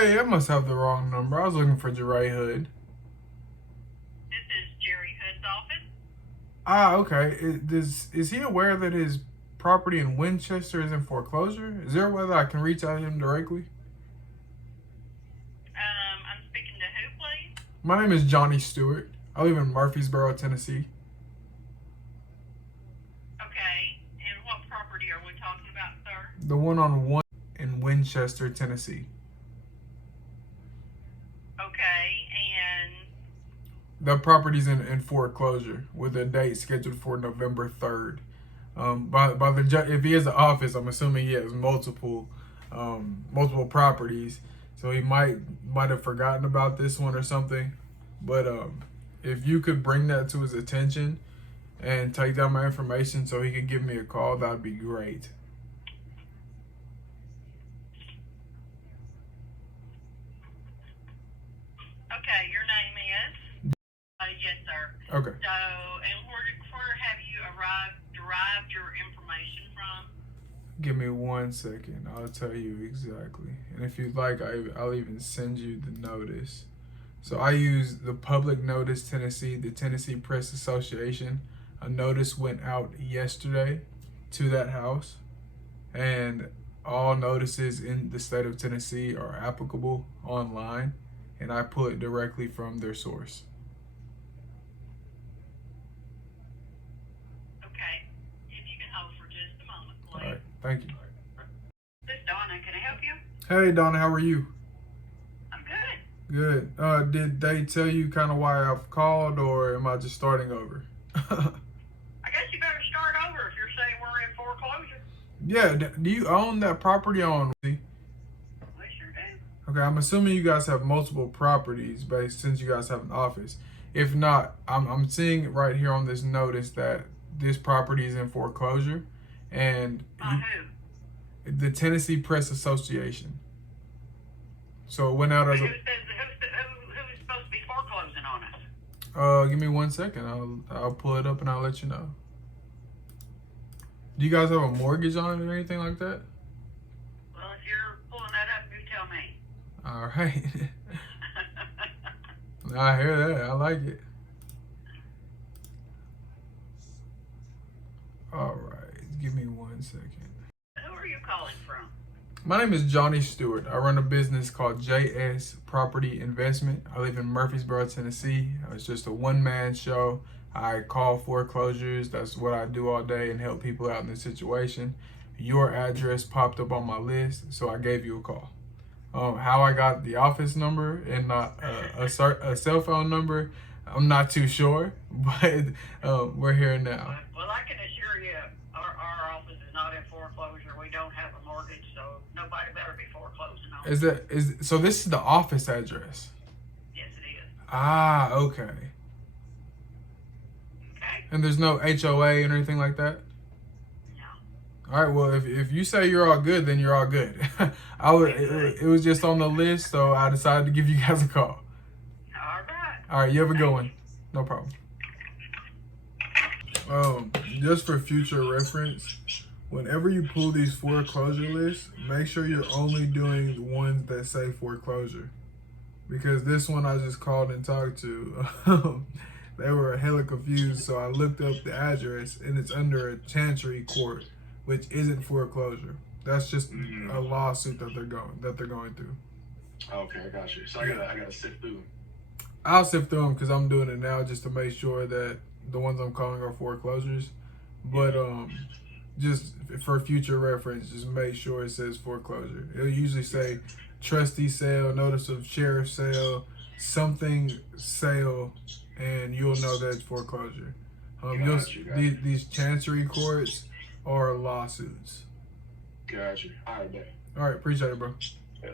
Hey, I must have the wrong number. I was looking for Jeray Hood. This is Jerry Hood's office. Ah, okay. Is he aware that his property in Winchester is in foreclosure? Is there a way that I can reach out to him directly? I'm speaking to who, please? My name is Johnny Stewart. I live in Murfreesboro, Tennessee. Okay, and what property are we talking about, sir? The one on 1 in Winchester, Tennessee. Okay, and The property's in foreclosure with a date scheduled for November 3rd. By the judge, if he has an office, I'm assuming he has multiple properties, so he might have forgotten about this one or something. But if you could bring that to his attention and take down my information so he could give me a call, that'd be great. okay, your name is? Yes, sir. Okay. So, and where have you derived your information from? Give me 1 second. I'll tell you exactly. And if you'd like, I'll even send you the notice. So I use the Public Notice Tennessee, the Tennessee Press Association. A notice went out yesterday to that house, and all notices in the state of Tennessee are applicable online, and I pull it directly from their source. Okay, if you can hold for just a moment, please. All right, thank you. This is Donna. Can I help you? Hey, Donna, how are you? I'm good. Good. Did they tell you kind of why I've called, or am I just starting over? I guess you better start over if you're saying we're in foreclosure. Yeah, do you own that property on? We sure do. Okay, I'm assuming you guys have multiple properties based since you guys have an office. If not, I'm seeing right here on this notice that this property is in foreclosure, and Who? the Tennessee Press Association. So it went out as a. Who's supposed to be foreclosing on us? Give me 1 second. I'll pull it up and I'll let you know. Do you guys have a mortgage on it or anything like that? Well, if you're pulling that up, you tell me. All right. I hear that. I like it. All right. Give me 1 second. Who are you calling from? My name is Johnny Stewart. I run a business called JS Property Investment. I live in Murfreesboro, Tennessee. It's just a one-man show. I call foreclosures. That's what I do all day and help people out in this situation. Your address popped up on my list, so I gave you a call. How I got the office number and not a cell phone number, I'm not too sure, but we're here now. Well, I can assure you our office is not in foreclosure. We don't have a mortgage, so nobody better be foreclosing on us. So this is the office address? Yes, it is. Ah, okay. Okay? And there's no HOA or anything like that? No. All right, well, if you say you're all good, then you're all good. It was just on the list, so I decided to give you guys a call. All right. All right, you have a good one. No problem. Just for future reference, whenever you pull these foreclosure lists, make sure you're only doing the ones that say foreclosure. Because this one I just called and talked to, they were hella confused, so I looked up the address, and it's under a chancery court, which isn't foreclosure. That's just a lawsuit that they're going through. Okay, I got you. So I gotta sift through them. I'll sift through them because I'm doing it now just to make sure that the ones I'm calling are foreclosures. But just for future reference, just make sure it says foreclosure. It'll usually say trustee sale, notice of sheriff sale, something sale, and you'll know that it's foreclosure. These chancery courts are lawsuits. Got you. All right, man. All right, appreciate it, bro. Yeah.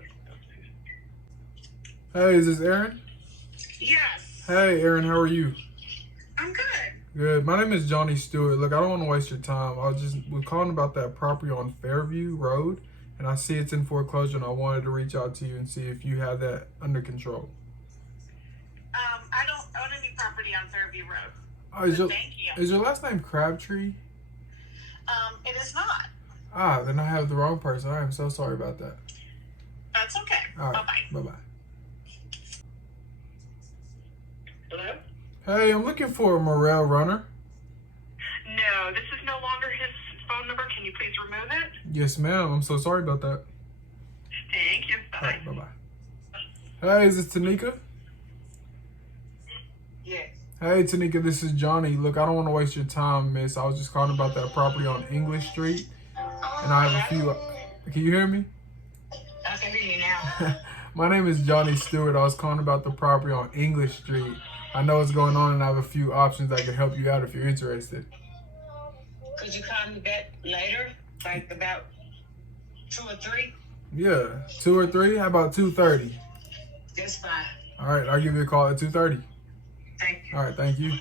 Hey, is this Aaron? Yes. Hey, Aaron, how are you? I'm good. Good. My name is Johnny Stewart. Look, I don't want to waste your time. We're calling about that property on Fairview Road, and I see it's in foreclosure, and I wanted to reach out to you and see if you had that under control. I don't own any property on Fairview Road. Thank you. Is your last name Crabtree? It is not. Ah, then I have the wrong person. I am so sorry about that. That's okay. All right. Bye-bye. Bye-bye. Hello? Hey, I'm looking for a Morel runner. No, this is no longer his phone number. Can you please remove it? Yes, ma'am. I'm so sorry about that. Thank you. All Bye. right, bye-bye. Hey, is this Tanika? Yes. Hey, Tanika, this is Johnny. Look, I don't want to waste your time, miss. I was just calling about that property on English Street. And I have a few... Can you hear me? I can hear you now. My name is Johnny Stewart. I was calling about the property on English Street. I know what's going on, and I have a few options that can help you out if you're interested. Could you call me back later? Like about 2 or 3? Yeah, 2 or 3? How about 2:30? That's fine. All right, I'll give you a call at 2:30. Thank you. All right, thank you.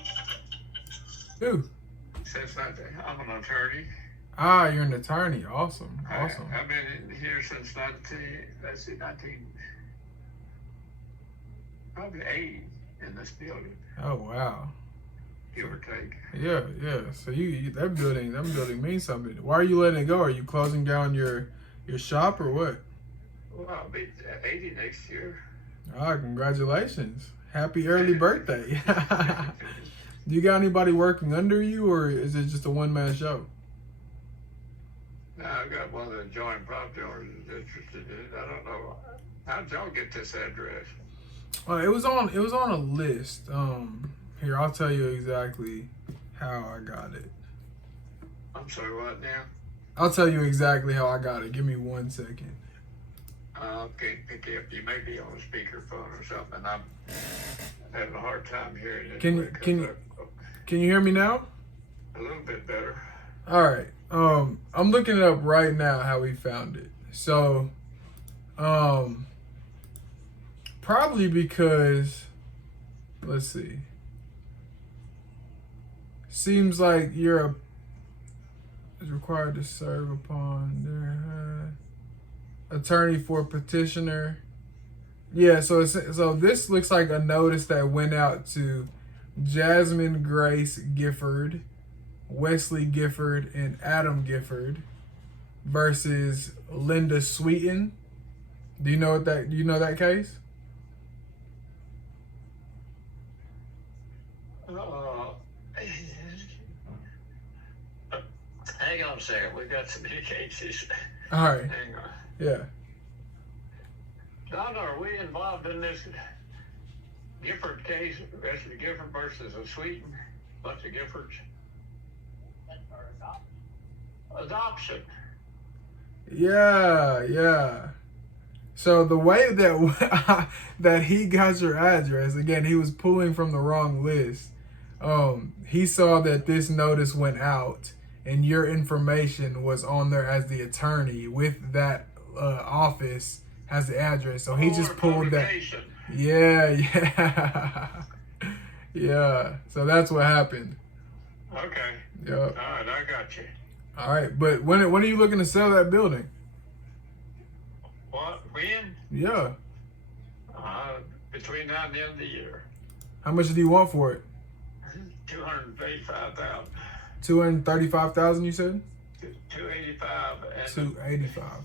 Who? Since I'm an attorney. Ah, you're an attorney. Awesome, awesome. I've been here since 80 in this building, Oh wow. give or take. Yeah, yeah. So that building means something. Why are you letting it go? Are you closing down your shop or what? Well, I'll be 80 next year. Ah, congratulations. Happy early birthday. Do you got anybody working under you, or is it just a one-man show? Now, I've got one of the joint property owners that's interested in it. I don't know. How'd y'all get this address? It was on a list. Here, I'll tell you exactly how I got it. I'm sorry, what now? I'll tell you exactly how I got it. Give me 1 second. I can't pick you up. You may be on a speakerphone or something. I'm having a hard time hearing it. Can you hear me now? A little bit better. All right. I'm looking it up right now how we found it. So, probably because, let's see. Seems like is required to serve upon their attorney for petitioner. Yeah, so this looks like a notice that went out to Jasmine Grace Gifford, Wesley Gifford, and Adam Gifford versus Linda Sweeten. Do you know that case? Hang on a second. We've got some new cases. All right. Hang on. Yeah. Donna, are we involved in this Gifford case? Wesley Gifford versus a Sweeten? Bunch of Giffords? Adoption. Yeah. So the way that that he got your address, again, he was pulling from the wrong list. He saw that this notice went out and your information was on there as the attorney with that office has the address. So he just pulled that. Yeah. Yeah. So that's what happened. Okay. Yep. All right, I got you. All right, but when are you looking to sell that building? What? When? Yeah. Between now and the end of the year. How much do you want for it? 235,000. 235,000, you said? 285. And 285.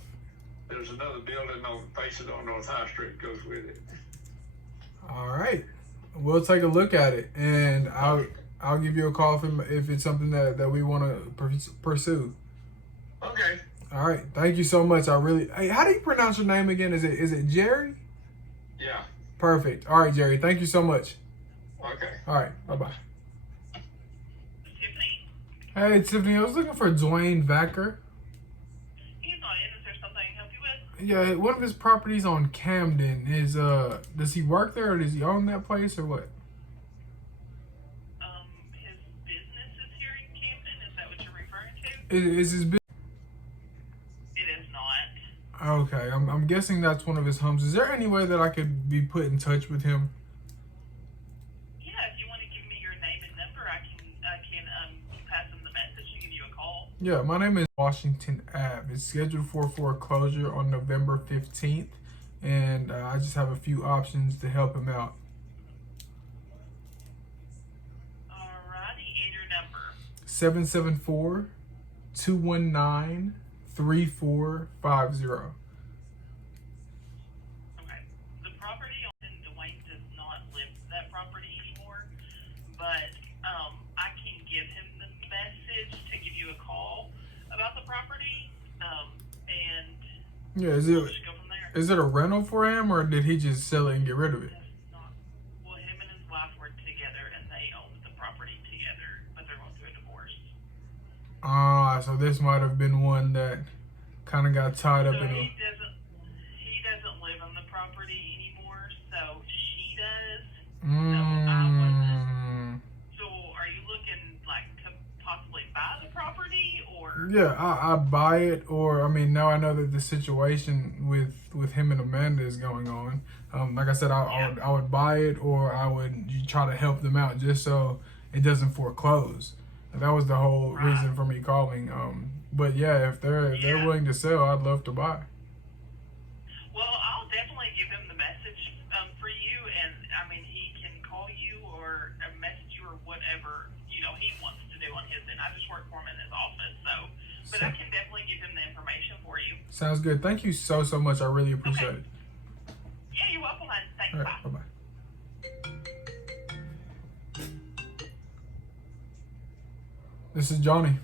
there's another building on faces on North High Street goes with it. All right. We'll take a look at it, and I'll give you a call if it's something that we want to pursue. Okay. All right. Thank you so much. Hey, how do you pronounce your name again? Is it Jerry? Yeah. Perfect. All right, Jerry. Thank you so much. Okay. All right. Bye-bye. Tiffany, Hey, Tiffany, I was looking for Dwayne Vacker. he's not in. Is there something I can help you with? Yeah, one of his properties on Camden is, does he work there or does he own that place or what? His business is here in Camden. Is that what you're referring to? Is his business? It is not. Okay, I'm guessing that's one of his homes. Is there any way that I could be put in touch with him? Yeah, if you want to give me your name and number, I can pass him the message and give you a call. Yeah, my name is Washington Ave. It's scheduled for foreclosure on November 15th, and I just have a few options to help him out. Alrighty, and your number. 774-219-3450. Okay. property, and Yeah, we'll just go from there. is it a rental for him, or did he just sell it and get rid of it? Well, him and his wife were together, and they owned the property together, but they're going through a divorce. So this might have been one that kind of got tied up So in a. he doesn't live on the property anymore, so she does. So are you looking like to possibly buy the property, or? Yeah, I buy it, or I mean, now I know that the situation with him and Amanda is going on. Like I said, I would buy it, or I would try to help them out just so it doesn't foreclose. That was the whole reason for me calling. But yeah, if they're willing to sell, I'd love to buy. Well, I'll definitely give him the message for you, and I mean, he can call you or message you or whatever he wants to do on his end. I just work for him in his office, but I can definitely give him the information for you. Sounds good. Thank you so much. I really appreciate it. Yeah, you're welcome, hon. Thanks. All right, Bye. bye. This is Johnny.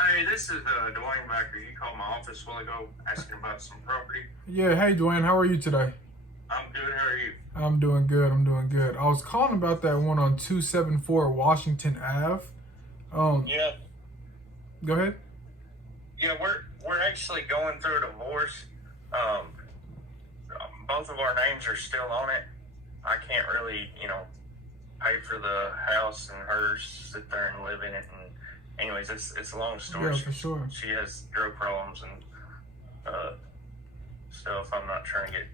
Hey, this is Dwayne Backer. You called my office a while ago asking about some property. Yeah, hey Dwayne, how are you today? I'm good. How are you? I'm doing good. I was calling about that one on 274 Washington Ave. Yeah. Go ahead. Yeah, we're actually going through a divorce. Both of our names are still on it. I can't really, pay for the house and hers, sit there and live in it. And anyways, it's a long story. Yeah, for sure. She has drug problems and stuff. I'm not trying to get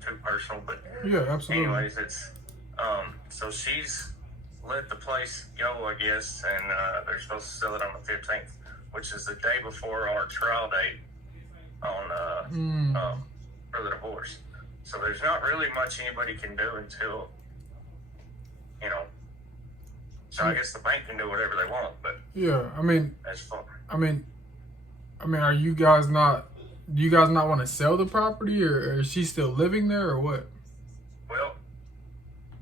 too personal, but Yeah, absolutely. anyways, it's so she's let the place go, I guess, and they're supposed to sell it on the 15th, which is the day before our trial date on for the divorce. So there's not really much anybody can do until, so I guess the bank can do whatever they want, but Yeah, I mean, that's fun. are you guys not? Do you guys not want to sell the property, or is she still living there, or what? Well,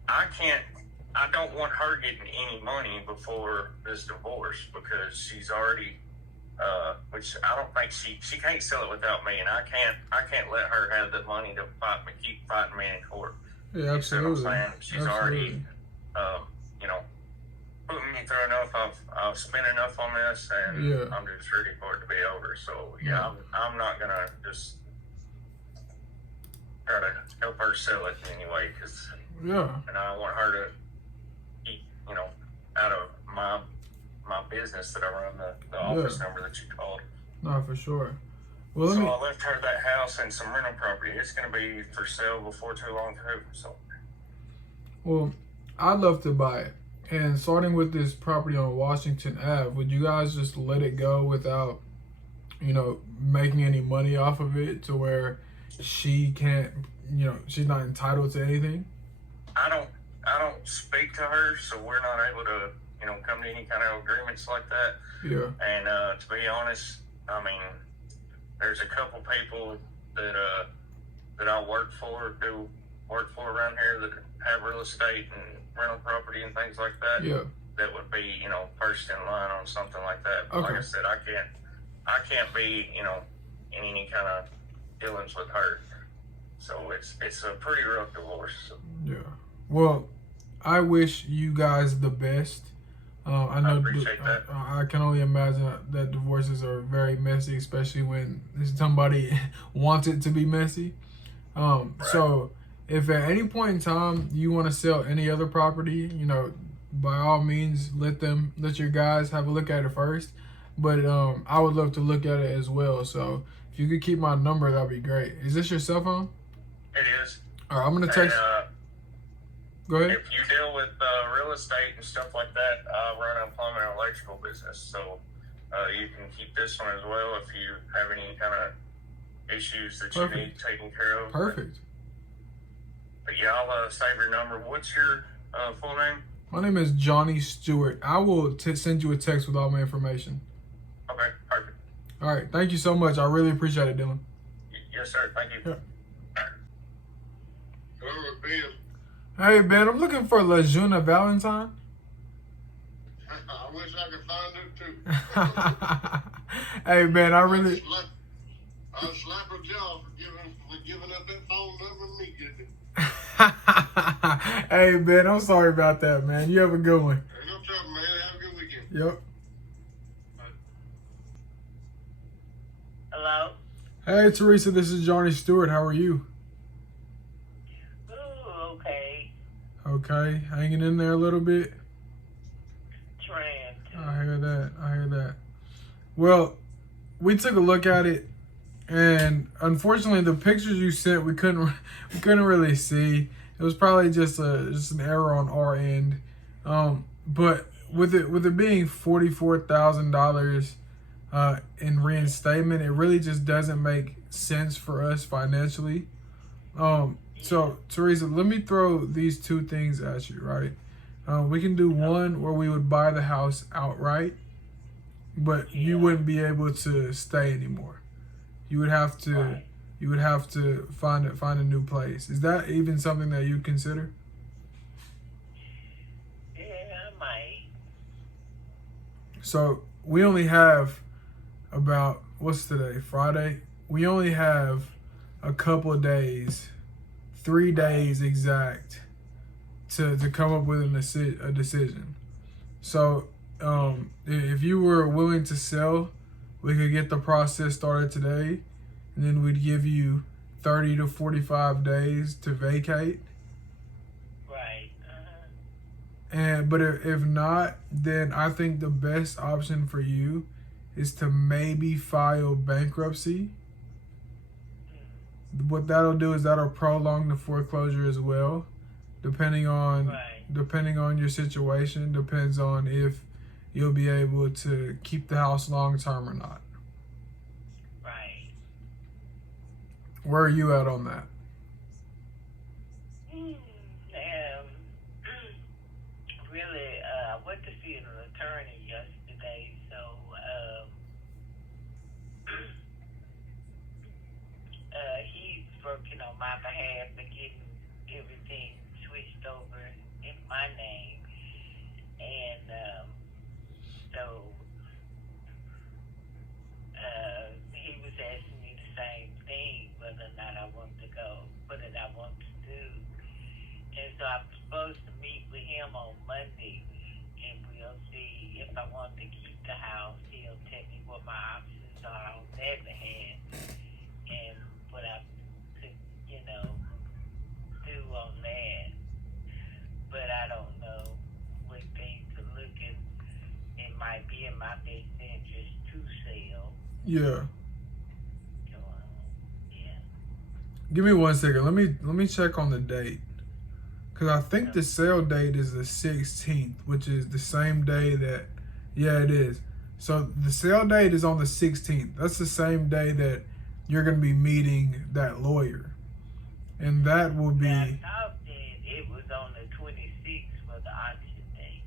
I don't want her getting any money before this divorce because she's already, which I don't think she can't sell it without me, and I can't let her have the money to keep fighting me in court. Yeah, absolutely. You see what I'm saying? She's already, putting me through enough. I've spent enough on this, and I'm just ready for it to be over. So I'm not gonna just try to help her sell it anyway, and I want her to keep, out of my business that I run, the office number that you called. No, for sure. Well, So I left her that house and some rental property. It's gonna be for sale before too long too. So. Well, I'd love to buy it. And starting with this property on Washington Ave, would you guys just let it go without, making any money off of it to where she can't, she's not entitled to anything? I don't speak to her, so we're not able to, come to any kind of agreements like that. Yeah. And to be honest, I mean, there's a couple people that I work for around here that have real estate and rental property and things like that. Yeah. That would be, first in line on something like that. But like I said, I can't be, in any kind of dealings with her. So it's a pretty rough divorce. So. Yeah. Well, I wish you guys the best. I know. I appreciate that. I can only imagine that divorces are very messy, especially when somebody wants it to be messy. Right. So if at any point in time you want to sell any other property, by all means, let your guys have a look at it first. But I would love to look at it as well. So if you could keep my number, that'd be great. Is this your cell phone? It is. All right, I'm gonna text. Go ahead. If you deal with real estate and stuff like that, I run a plumbing and electrical business. So you can keep this one as well if you have any kind of issues that you need taken care of. Perfect. But yeah, I'll save your number. What's your full name? My name is Johnny Stewart. I will send you a text with all my information. Okay, perfect. All right. Thank you so much. I really appreciate it, Dylan. Yes, sir. Thank you. Yeah. Hello, Ben. Hey, Ben. I'm looking for LaJuna Valentine. I wish I could find it too. Hey man, I really. I'll slap her jaw for giving up that phone number and me getting it. Hey man, I'm sorry about that, man. You have a good one. Hey, no trouble, man. Have a good weekend. Yep. Hello? Hey Teresa, this is Johnny Stewart. How are you? Ooh, okay. Okay, hanging in there a little bit. Trying to. I hear that. Well, we took a look at it, and unfortunately, the pictures you sent we couldn't really see. It was probably just an error on our end. But with it being $44,000 in reinstatement, it really just doesn't make sense for us financially. So Teresa, let me throw these two things at you, right? We can do one where we would buy the house outright, but you wouldn't be able to stay anymore. You would have to find a new place. Is that even something that you consider? Yeah, I might. So we only have about, what's today? Friday. We only have a couple of days, 3 days exact, to come up with a decision. So if you were willing to sell, we could get the process started today, and then we'd give you 30 to 45 days to vacate. Right. But if not, then I think the best option for you is to maybe file bankruptcy. What that'll do is that'll prolong the foreclosure as well, depending on your situation. Depends on if you'll be able to keep the house long term or not. Right. Where are you at on that? Really, I went to see an attorney yesterday, so he's working on my behalf and getting everything switched over in my name, and so he was asking me the same thing, whether or not I want to go, what did I want to do, and so I'm supposed to meet with him on Monday, and we'll see if I want to keep the house. He'll tell me what my options are on that behalf, and what I could, do on that. But I don't know what things are looking. It might be in my best interest to sell. Yeah. So, yeah. Give me 1 second. Let me check on the date, because I think the sale date is the 16th, which is the same day that. Yeah, it is. So the sale date is on the 16th. That's the same day that you're going to be meeting that lawyer, and that will be. I thought that it was on the 26th for the auction date.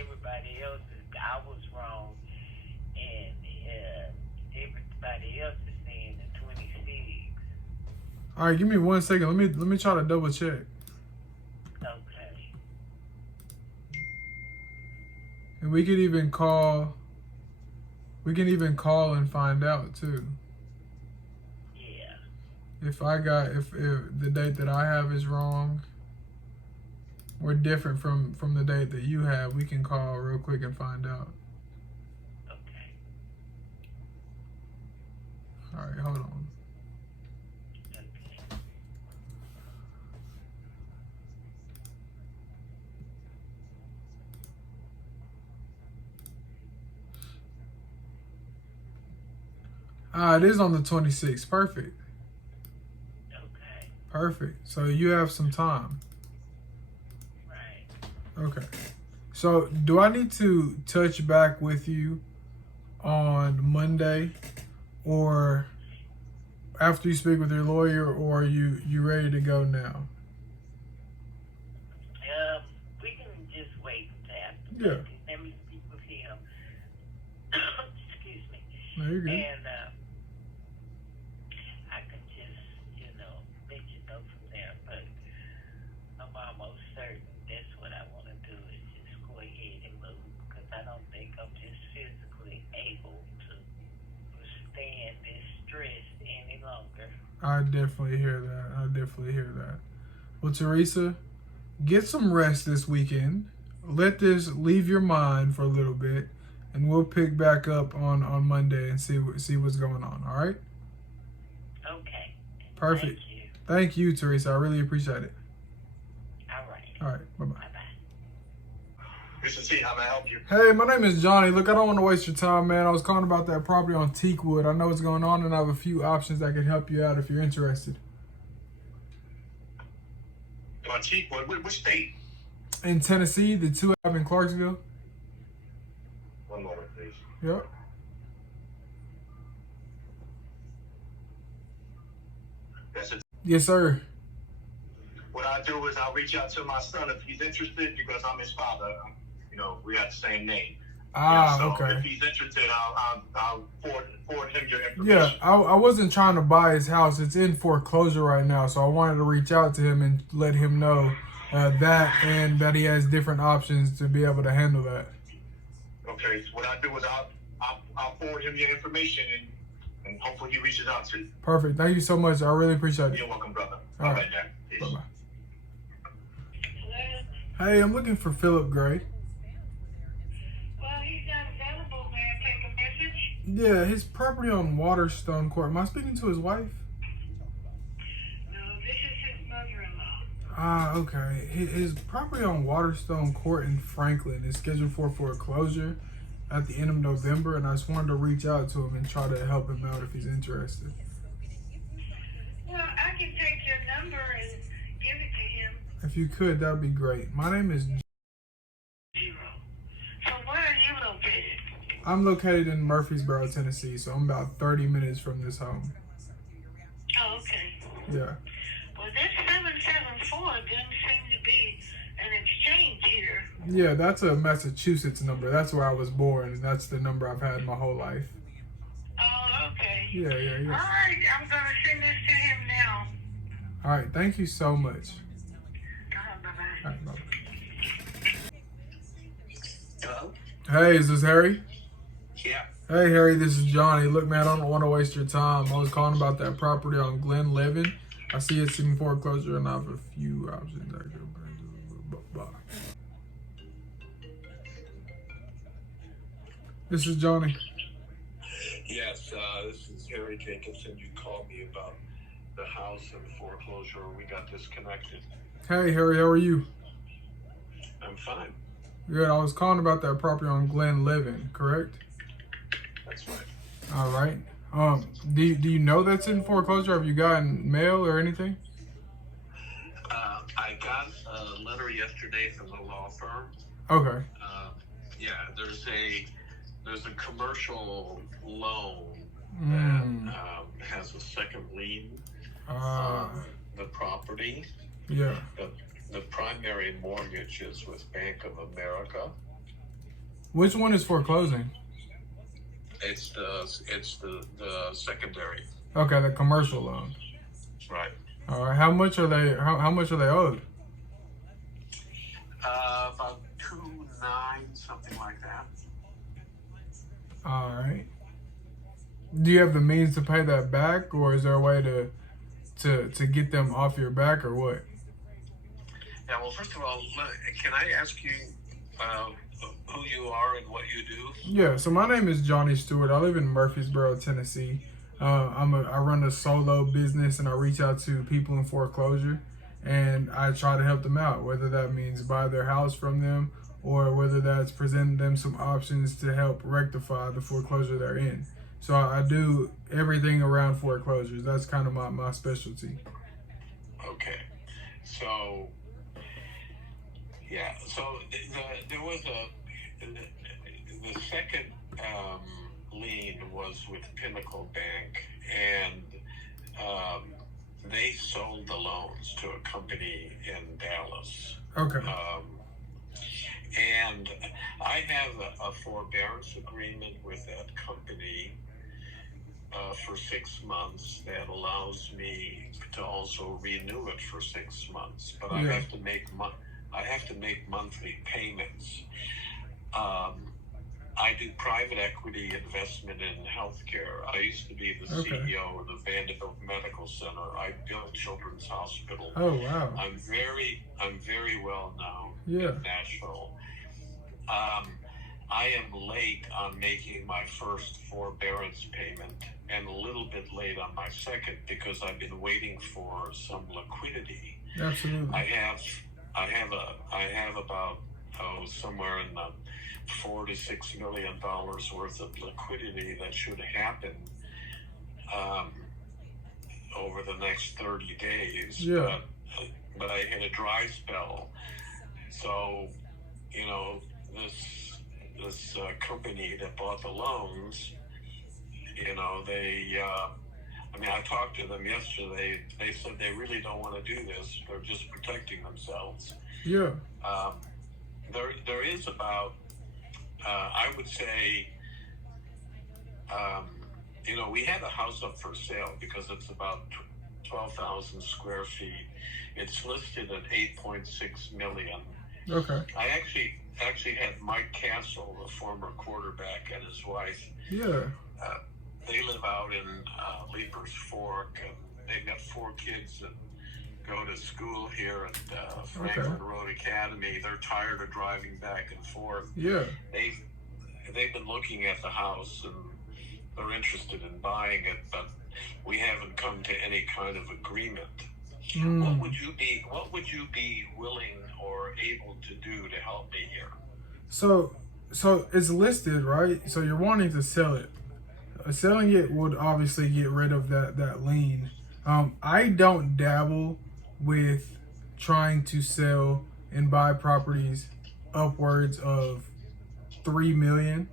Everybody else I was wrong, and everybody else is saying the 26th. All right, give me 1 second. Let me try to double check. Okay. And we could even call. We can even call and find out too. Yeah. If the date that I have is wrong, or different from the date that you have, we can call real quick and find out. Okay. All right, hold on. Okay. It is on the 26th. Perfect. Okay. Perfect. So you have some time. Right. Okay. So do I need to touch back with you on Monday, or after you speak with your lawyer, or are you ready to go now? We can just wait until after. Yeah. Let me speak with him. Excuse me. No, you're good. And I can just, let you know from there. But I'm almost certain that's what I want to do, is just go ahead and move, because I don't think I'm just physically able to. I definitely hear that. Well, Teresa, get some rest this weekend. Let this leave your mind for a little bit, and we'll pick back up on Monday and see what's going on. All right? Okay. Perfect. Thank you. Thank you, Teresa. I really appreciate it. All right. All right. Bye bye. Mr. C, how may I help you? Hey, my name is Johnny. Look, I don't want to waste your time, man. I was calling about that property on Teakwood. I know what's going on, and I have a few options that could help you out if you're interested. On Teakwood, which state? In Tennessee, the two have in Clarksville. One moment, please. Yep. That's it. Yes, sir. What I'll do is I'll reach out to my son if he's interested because I'm his father. We got the same name. So Okay. if he's interested, I'll forward him your information. Yeah, I wasn't trying to buy his house. It's in foreclosure right now, so I wanted to reach out to him and let him know that and that he has different options to be able to handle that. Okay. So what I'll do is I'll forward him your information and hopefully he reaches out to you. Perfect. Thank you so much. I really appreciate it. You're welcome, brother. All right. Jack. Peace. Bye-bye. Hello? Hey, I'm looking for Philip Gray. Well, he's not available. May I take a message? Yeah, his property on Waterstone Court. Am I speaking to his wife? No, this is his mother-in-law. Okay. His property on Waterstone Court in Franklin is scheduled for foreclosure at the end of November, and I just wanted to reach out to him and try to help him out if he's interested. Well, I can take your number and give it to him. If you could, that would be great. My name is... 0. So where are you located? I'm located in Murfreesboro, Tennessee, so I'm about 30 minutes from this home. Oh, okay. Yeah. Well, this 774 doesn't seem to be an exchange here. Yeah, that's a Massachusetts number. That's where I was born, and that's the number I've had my whole life. Oh, okay. Yeah. All right, I'm going to send this to him now. All right, thank you so much. Bye-bye. All right, bye. Hello? Hey, is this Harry? Yeah. Hey, Harry, this is Johnny. Look, man, I don't want to waste your time. I was calling about that property on Glen Levin. I see it's in foreclosure, and I have a few options. This is Johnny. Yes, this is Harry Jacobson. You called me about the house and foreclosure. We got disconnected. Hey, Harry, how are you? I'm fine. Good. I was calling about that property on Glen Levin, correct? That's right. All right. Do you know that's in foreclosure? Have you gotten mail or anything? I got a letter yesterday from the law firm. Okay. Yeah, there's a commercial loan that has a second lien on the property. Yeah. The primary mortgage is with Bank of America. Which one is foreclosing? It's the secondary. Okay, the commercial loan. Right. All right. How much are they? How much are they owed? About 2.9, something like that. All right. Do you have the means to pay that back, or is there a way to get them off your back, or what? Yeah. Well, first of all, can I ask you who you are and what you do? Yeah. So my name is Johnny Stewart. I live in Murfreesboro, Tennessee. I run a solo business, and I reach out to people in foreclosure, and I try to help them out, whether that means buy their house from them or whether that's presenting them some options to help rectify the foreclosure they're in. So I do everything around foreclosures. That's kind of my specialty. Okay. So, yeah. So there was the second lien was with Pinnacle Bank, and they sold the loans to a company in Dallas. Okay. And I have a forbearance agreement with that company for 6 months that allows me to also renew it for 6 months. But I have to make monthly payments. I do private equity investment in healthcare. I used to be the Okay. CEO of the Vanderbilt Medical Center. I built Children's Hospital. Oh wow. I'm very well known Yeah. in Nashville. I am late on making my first forbearance payment and a little bit late on my second because I've been waiting for some liquidity. Absolutely. I have about somewhere in the $4 to $6 million worth of liquidity that should happen over the next 30 days. Yeah. But I hit a dry spell, so this company that bought the loans, they. I talked to them yesterday. They said they really don't want to do this. They're just protecting themselves. Yeah. There is about, I would say, we had a house up for sale because it's about 12,000 square feet. It's listed at 8.6 million. Okay. I actually had Mike Castle, the former quarterback, and his wife. Yeah. They live out in Leapers Fork, and they've got 4 kids that go to school here at Franklin Road Academy. They're tired of driving back and forth. Yeah. They've been looking at the house and they're interested in buying it, but we haven't come to any kind of agreement. What would you be willing or able to do to help me here? So it's listed, right? So you're wanting to sell it. Selling it would obviously get rid of that lien. I don't dabble with trying to sell and buy properties upwards of 3 million.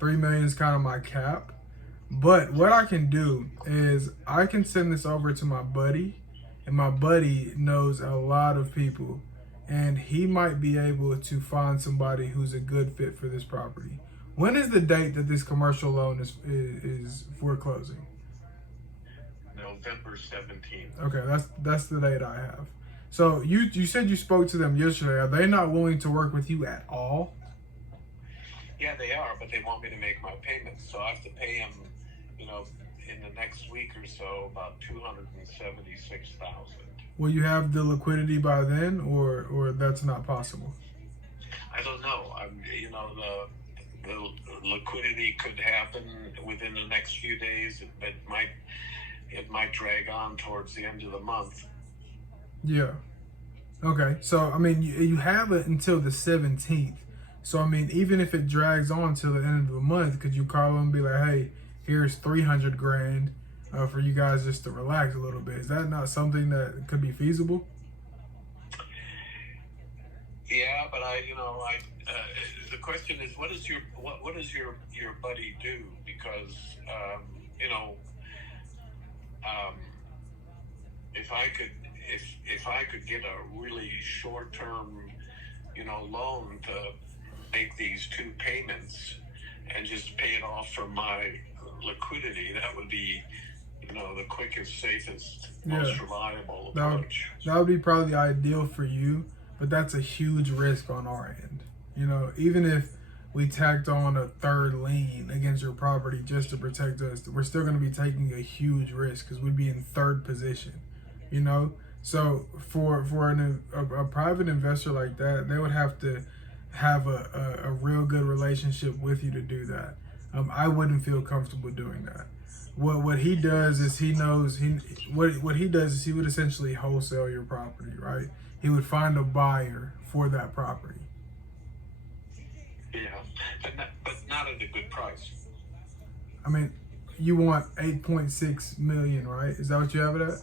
3 million is kind of my cap. But what I can do is I can send this over to my buddy, and my buddy knows a lot of people, and he might be able to find somebody who's a good fit for this property. When is the date that this commercial loan is foreclosing? November 17th. Okay, that's the date I have. So you said you spoke to them yesterday. Are they not willing to work with you at all? Yeah, they are, but they want me to make my payments, so I have to pay them, in the next week or so, about $276,000. Will you have the liquidity by then, or that's not possible? I don't know. The liquidity could happen within the next few days. It might drag on towards the end of the month. Yeah. Okay. So you have it until the 17th. So even if it drags on till the end of the month, could you call them and be like, "Hey, here's $300,000 for you guys just to relax a little bit"? Is that not something that could be feasible? Yeah, but the question is, what does your buddy do? Because if I could get a really short term loan to make these 2 payments and just pay it off from my liquidity, that would be the quickest, safest, most reliable approach. That would be probably ideal for you, but that's a huge risk on our end. Even if we tacked on a 3rd lien against your property just to protect us, we're still going to be taking a huge risk because we'd be in 3rd position. So for a private investor like that, they would have to have a real good relationship with you to do that. I wouldn't feel comfortable doing that. What he does is he would essentially wholesale your property, right? He would find a buyer for that property. Yeah, but not at a good price. You want 8.6 million, right? Is that what you have it at?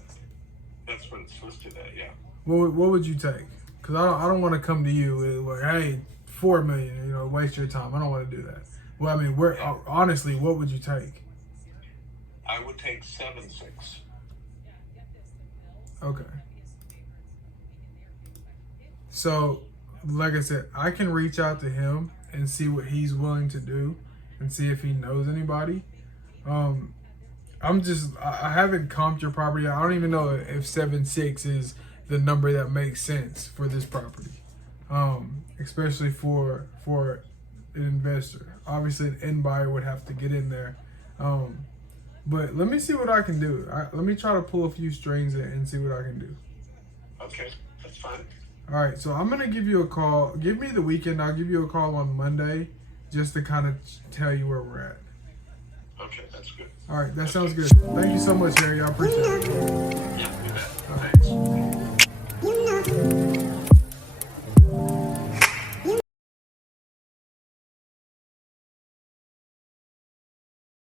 That's what it's listed at, yeah. What would you take? Because I don't want to come to you with like, "Hey, 4 million, waste your time." I don't want to do that. Well, honestly, what would you take? I would take 7.6. Okay. So, like I said, I can reach out to him and see what he's willing to do and see if he knows anybody. I haven't comped your property. I don't even know if 7.6 is the number that makes sense for this property. Especially for an investor. Obviously, an end buyer would have to get in there. But let me see what I can do. Let me try to pull a few strings and see what I can do. Okay, that's fine. All right, so I'm going to give you a call. Give me the weekend. I'll give you a call on Monday just to kind of tell you where we're at. Okay, that's good. All right, that sounds good. Thank you so much, Harry. I appreciate it.